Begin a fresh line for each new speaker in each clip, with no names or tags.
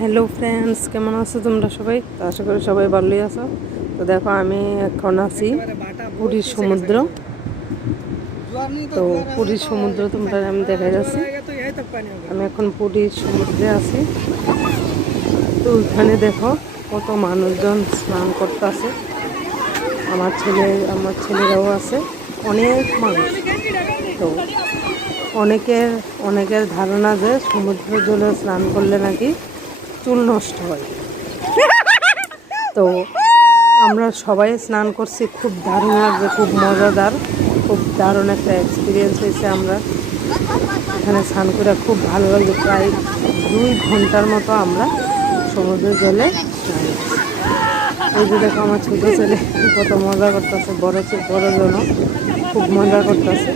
Hello friends কেমন আছো তোমরা সবাই? তো আশা করি সবাই ভালোই আছো। তো দেখো, আমি এখন আছি পুরীর সমুদ্র। তো পুরীর সমুদ্র তোমরা, আমি দেখা যাচ্ছে। আমি এখন পুরীর সমুদ্রে আছি। তো ওইখানে দেখো, কত মানুষজন স্নান করতে আছে আমার ছেলে, আমার ছেলেরাও আছে। অনেক মানুষ। তো অনেকের অনেকের ধারণা যে সমুদ্র জলে স্নান করলে নাকি চুল নষ্ট হয়। তো আমরা সবাই স্নান করছি, খুব দারুণ লাগছে, খুব মজাদার, খুব দারুণ একটা এক্সপিরিয়েন্স হয়েছে আমরা। এখানে স্নান করে খুব ভালো লাগছে, প্রায় দুই ঘণ্টার মতো আমরা সমুদ্র জলে এই যে দেখো আমার ছোটো ছেলে, কত মজা করতেছে, বড় বড় জন খুব মজা করতেছে।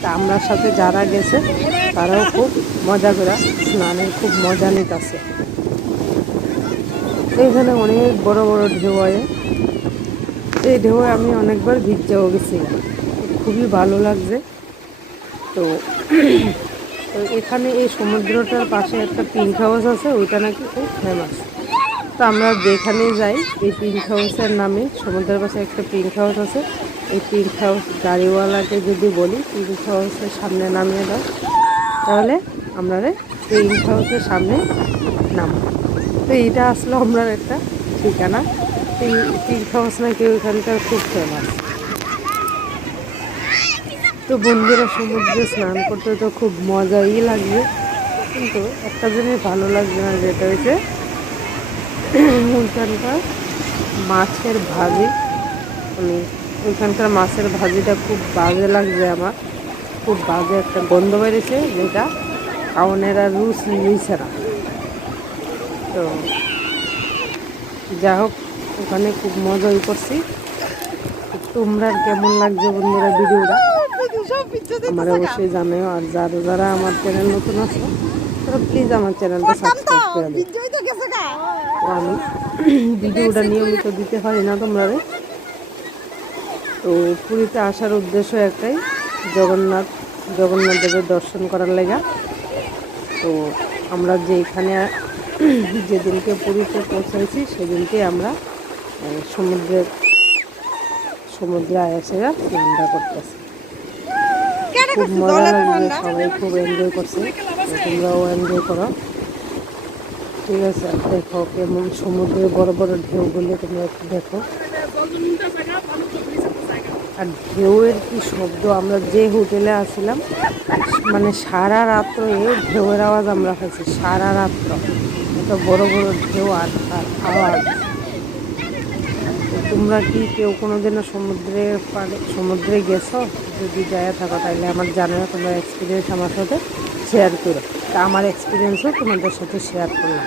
তা আমার সাথে যারা গেছে তারাও খুব মজা করে স্নানের খুব মজা নিতেছে। এখানে অনেক বড় বড় ঢেউ হয় এই ঢেউয়ে আমি অনেকবার ভিজতেও গেছিলাম। খুবই ভালো লাগছে। তো তো এখানে এই সমুদ্রটার পাশে একটা পিঙ্ক হাউস আছে, ওইটা নাকি খুব ফেমাস তো আমরা যেখানে যাই, এই পিঙ্ক হাউসের নামে সমুদ্রের পাশে একটা পিঙ্ক হাউস আছে। এই পিঙ্ক হাউস গাড়িওয়ালাকে যদি বলি পিঙ্ক হাউসের সামনে নামিয়ে দাও। তাহলে আমরা পিঙ্ক হাউসের সামনে নাম তো এইটা আসলো আমরা একটা ঠিকানা। এই পিঙ্ক হাউস নাকি ওইখানকার খুব ফেমাস তো বন্ধুরা সমুদ্রে স্নান করতে তো খুব মজাই লাগবে। কিন্তু একটা জিনিস ভালো লাগবে না, যেটা হচ্ছে ওইখানকার মাছের ভাজি। মানে ওইখানকার মাছের ভাজিটা খুব বাজে লাগছে আমার। খুব বাজে একটা গন্ধ বেরিয়েছে যেটা খাওয়ানের আর রুচ নিয়েছে না তো যা হোক ওখানে খুব মজাই করছি। তোমরা কেমন লাগছে বন্ধুরা ভিডিওটা? আমার অবশ্যই জানাও আর যারা যারা আমার চ্যানেল নতুন আছে তারা প্লিজ আমার চ্যানেলটা সাবস্ক্রাইব করে দিও। আমি ভিডিওটা নিয়মিত দিতে পারি না তোমরা তো পুরীতে আসার উদ্দেশ্য একটাই জগন্নাথ জগন্নাথ দেবের দর্শন করার লেগা। তো আমরা যেখানে যেদিনকে পুরীতে পৌঁছাইছি সেদিনকে আমরা সমুদ্রের সমুদ্রে আয়াসেরা স্নানটা করতেছি। খুব মজা লাগবে সবাই খুব এনজয় করছে। তোমরাও এনজয় করো। ঠিক আছে দেখো কেমন সমুদ্রে বড় বড় ঢেউগুলো তোমরা একটু দেখো। আর ঢেউয়ের কি শব্দ? আমরা যে হোটেলে আসছিলাম মানে সারা রাত্র ঢেউয়ের আওয়াজ আমরা পাইছি, সারা রাত্র। এত বড় বড় ঢেউ আর আওয়াজ। তোমরা কি কেউ কোনো দিনও সমুদ্রে সমুদ্রে গেছো? যদি যায় থাকো তাহলে আমার জানো তোমার এক্সপিরিয়েন্স আমার সাথে শেয়ার করো। তা আমার এক্সপিরিয়েন্সও তোমাদের সাথে শেয়ার করলাম।